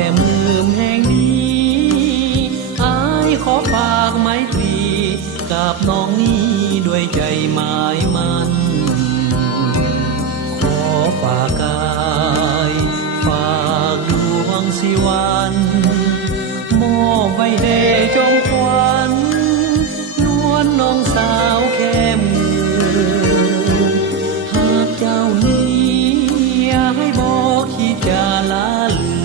ค่มือแห่งนี้อายขอฝากไมตรีกับน้องนี้ด้วยใจหมายมันขอฝากกายฝากดวงสิวันมอบไว้แด่จงควันนวลน้องสาวแค่มือหากเจ้านี้อย่าให้บอกคิดจะลาลืม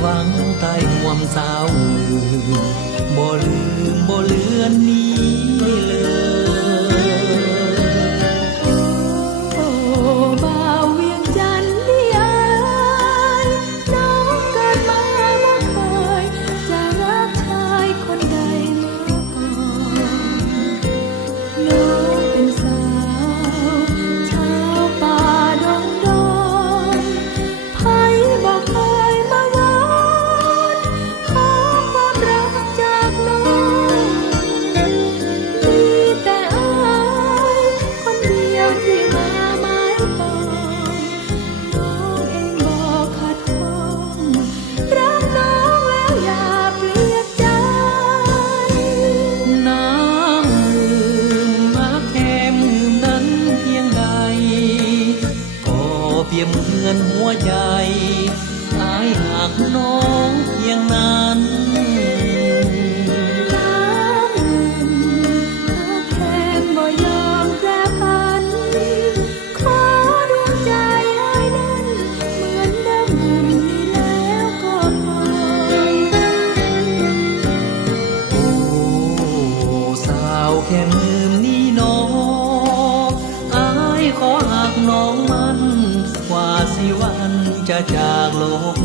หวังใต้ห่วงสาวบ่ลืมบ่เลือนนี้เลยโอ้บ่าวเวียงจันทร์นี่อายน้องเกิดมาบ่เคยจะรักชายคนใดมาก่อนน้องเป็นสาวชาวป่าดงดอนไผบ่เคยมาวอนขอความรักจากน้องมีแต่อายคนเดียวที่มาหมายปองน้องเองบอกขัดข้องรักน้องแล้วอย่าเปลี่ยนใจน้ำมือมาแค่มือนั้นเพียงใดก็เปรียบเหมือนหัวใจอายหากน้องเพียงนั้นน้ำเงินรักแทนบ่ยอมแปรผันขอดวงใจให้แน่นเหมือนดังหุ่นนี้แล้วก็พอ โอ้สาวแค่มือนี้น้องอายขอหักน้องมันกว่าสิวันจะจากโลก